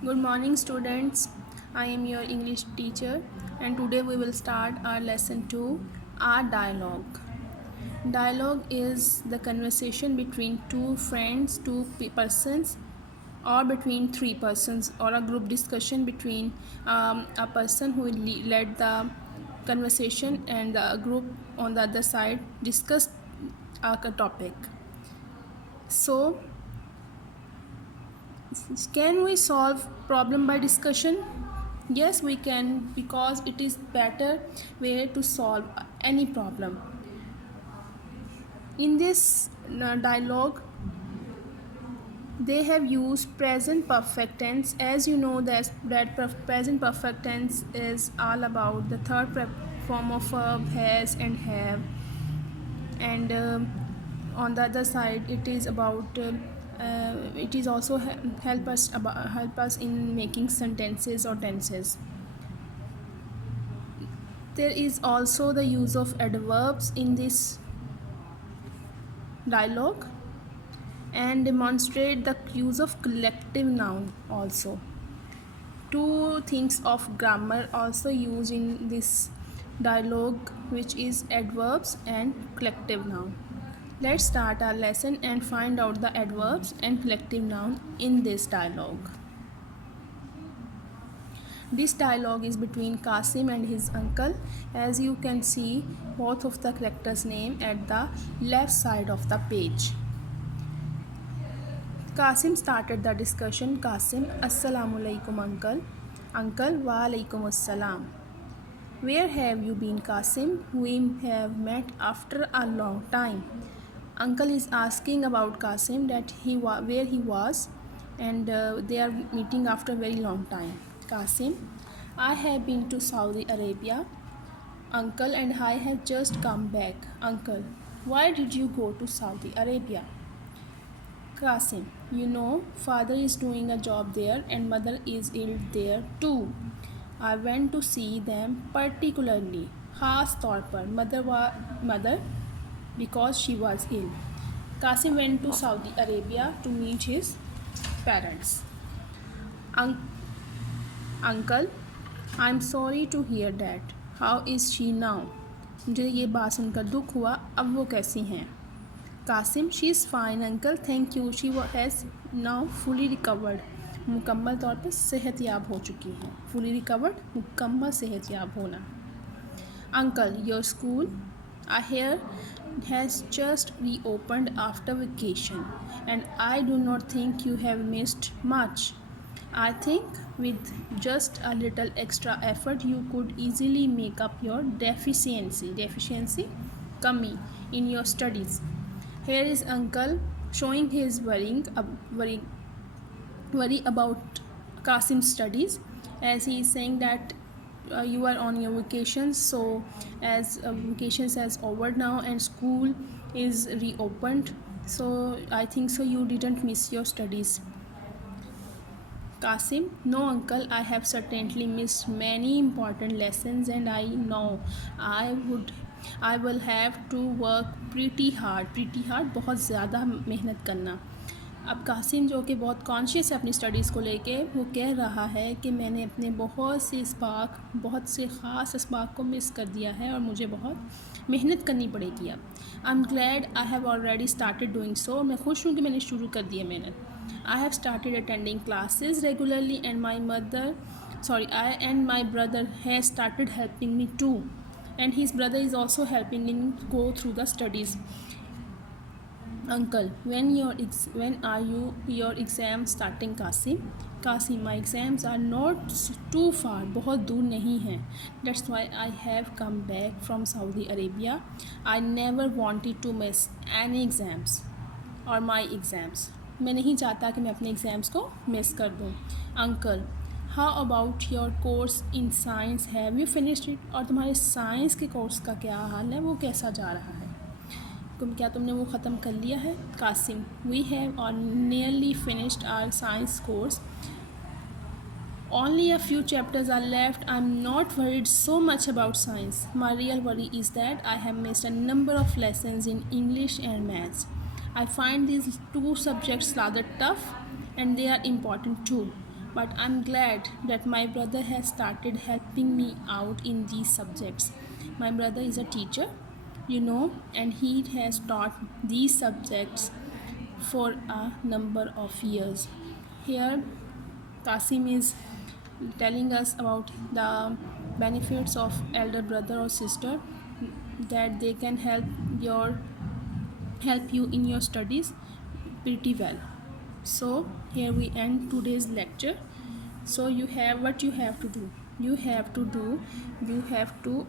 Good morning, students. I am your English teacher, and today we will start our lesson 2, our dialogue. Dialogue is the conversation between two friends, persons, or between three persons, or a group discussion between a person who led the conversation and the group on the other side discussed a topic. So, can we solve problem by discussion? Yes, we can, because it is better way to solve any problem. In this dialogue, they have used present perfect tense. As you know that present perfect tense is all about the third form of verb, has and have, and on the other side it is about it is also help us in making sentences or tenses. There is also the use of adverbs in this dialogue, and demonstrate the use of collective noun also. Two things of grammar also used in this dialogue, which is adverbs and collective noun. Let's start our lesson and find out the adverbs and collective noun in this dialogue. This dialogue is between Qasim and his uncle. As you can see both of the characters' name at the left side of the page. Qasim started the discussion. Qasim, Assalamu alaikum uncle. Uncle, wa alaikum assalam. Where have you been, Qasim? We have met after a long time. Uncle is asking about Qasim, that where he was, and they are meeting after a very long time. Qasim, I have been to Saudi Arabia, uncle, and I have just come back. Uncle, why did you go to Saudi Arabia? Qasim, you know, father is doing a job there and mother is ill there too. I went to see them particularly, खास तौर पर mother because she was ill. Qasim went to Saudi Arabia to meet his parents. Uncle, I'm sorry to hear that. How is she now? मुझे ये बात सुनकर दुख हुआ. अब वो कैसी हैं? Qasim, she is fine uncle, thank you. She has now fully recovered. मुकम्मल तौर पर सेहतयाब हो चुकी हैं. फुली रिकवर्ड, मुकम्मल सेहतयाब होना. Uncle, your school I here has just reopened after vacation and I do not think you have missed much. I think with just a little extra effort you could easily make up your deficiency kami in your studies. Here is uncle showing his worry about Qasim's studies, as he is saying that you are on your vacations, so as vacations has over now and school is reopened, so I think so you didn't miss your studies. Qasim, no uncle, I have certainly missed many important lessons and I know I will have to work pretty hard. बहुत ज़्यादा मेहनत करना. अब कासिम जो कि बहुत conscious है अपनी स्टडीज़ को लेके, वो कह रहा है कि मैंने अपने बहुत से ख़ास इसबाक को मिस कर दिया है और मुझे बहुत मेहनत करनी पड़ेगी अब. I am glad I have already started doing so. मैं खुश हूँ कि मैंने शुरू कर दिया मेहनत. I have started attending classes regularly and my brother has started helping me too, and his brother is also helping him go through the studies. Uncle, when are your exams starting? Qasim, my exams are not too far, बहुत दूर नहीं हैं. That's why I have come back from Saudi Arabia. I never wanted to miss any exams or my exams. मैं नहीं चाहता कि मैं अपने एग्ज़ाम्स को मिस कर दूँ. Uncle, how about your course in science, have you finished it? और तुम्हारे साइंस के कोर्स का क्या हाल है, वो कैसा जा रहा है? क्या तुमने वो ख़त्म कर लिया है? Qasim, we have all nearly finished our science course. Only a few chapters are left. I'm not worried so much about science. My real worry is that I have missed a number of lessons in English and maths. I find these two subjects rather tough and they are important too. but I'm glad that my brother has started helping me out in these subjects. My brother is a teacher, and he has taught these subjects for a number of years. Here, Kasim is telling us about the benefits of elder brother or sister, that they can help you in your studies pretty well. So here we end today's lecture. So you have what you have to do. You have to